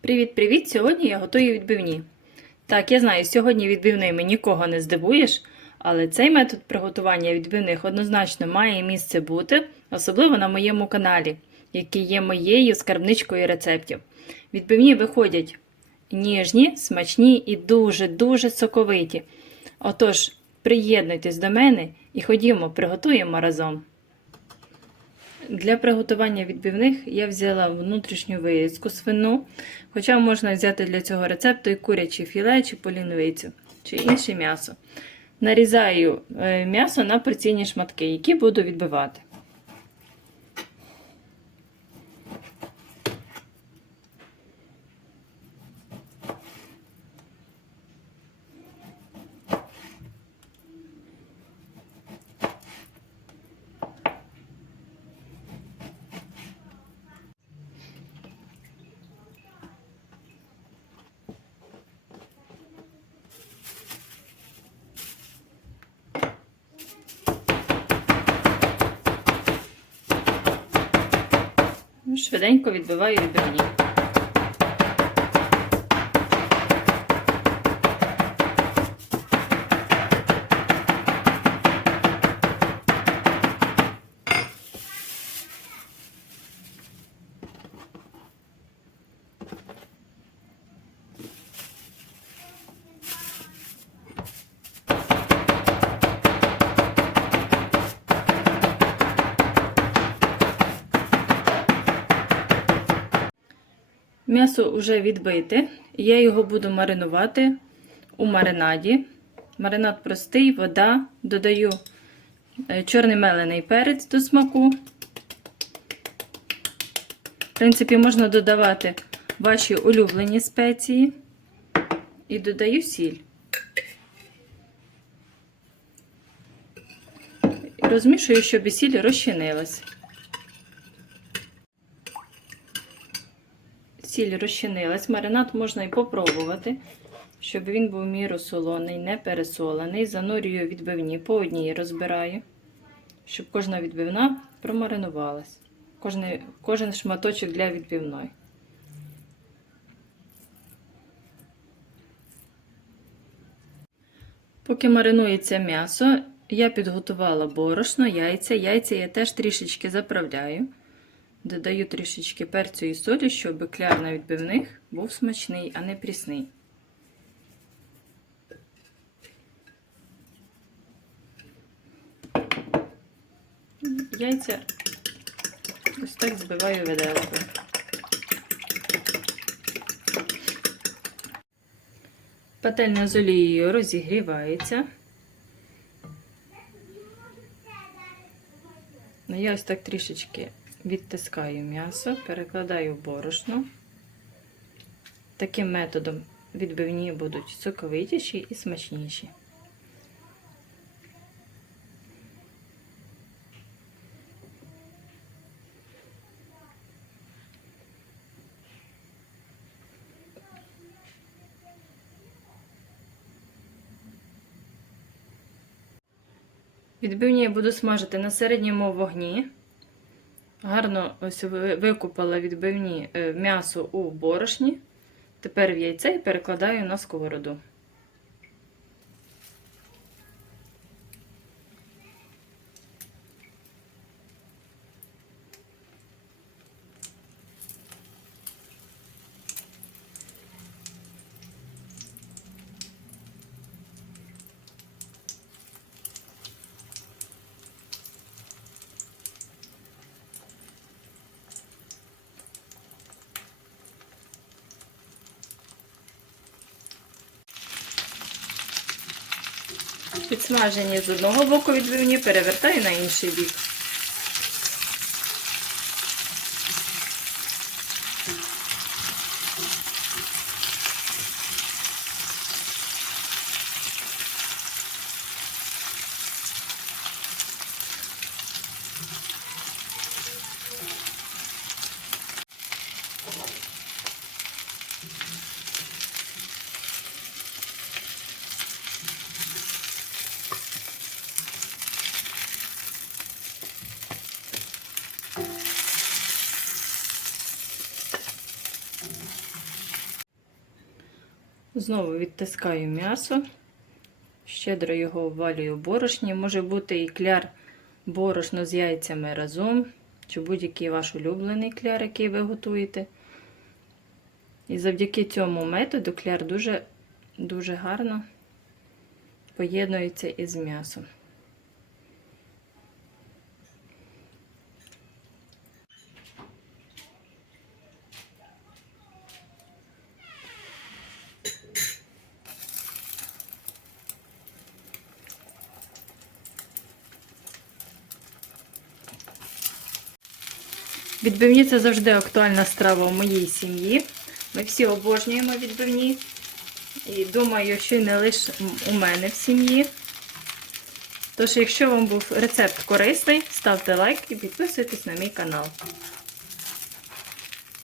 Привіт-привіт! Сьогодні я готую відбивні. Так, я знаю, сьогодні відбивними нікого не здивуєш, але цей метод приготування відбивних однозначно має місце бути, особливо на моєму каналі, який є моєю скарбничкою рецептів. Відбивні виходять ніжні, смачні і дуже-дуже соковиті. Отож, приєднуйтесь до мене і ходімо, приготуємо разом. Для приготування відбивних я взяла внутрішню виїзку свину, хоча можна взяти для цього рецепту і курячі філе, чи поліновицю, чи інше м'ясо. Нарізаю е, м'ясо на порційні шматки, які буду відбивати. Швиденько відбиваю відбивні. М'ясо вже відбите, я його буду маринувати у маринаді. Маринад простий, вода, додаю е, чорний мелений перець до смаку. В принципі, можна додавати ваші улюблені спеції і додаю сіль. Розмішую, щоб і сіль розчинилась. Сіль розчинилась. Маринад можна і попробувати, щоб він був міру солоний, не пересолений. Занурюю відбивні по одній розбираю, щоб кожна відбивна промаринувалась. Кожен, кожен шматочок для відбивної. Поки маринується м'ясо, я підготувала борошно, яйця. Яйця я теж трішечки заправляю. Додаю трішечки перцю і солі, щоб кляр на відбивних був смачний, а не прісний. Яйця ось так збиваю виделкою. Пательня з олією розігрівається. Ну, я ось так трішечки відтискаю м'ясо, перекладаю борошно. Таким методом відбивні будуть соковитіші і смачніші. Відбивні я буду смажити на середньому вогні. Гарно ось викупала відбивні е, м'ясо у борошні. Тепер в яйце і перекладаю на сковороду. Підсмажені з одного боку відбивні, перевертаю на інший бік. Знову відтискаю м'ясо, щедро його обвалюю в борошні. Може бути і кляр борошно з яйцями разом, чи будь-який ваш улюблений кляр, який ви готуєте. І завдяки цьому методу кляр дуже, дуже гарно поєднується із м'ясом. Відбивні це завжди актуальна страва у моїй сім'ї. Ми всі обожнюємо відбивні. І думаю, що й не лише у мене в сім'ї. Тож, якщо вам був рецепт корисний, ставте лайк і підписуйтесь на мій канал.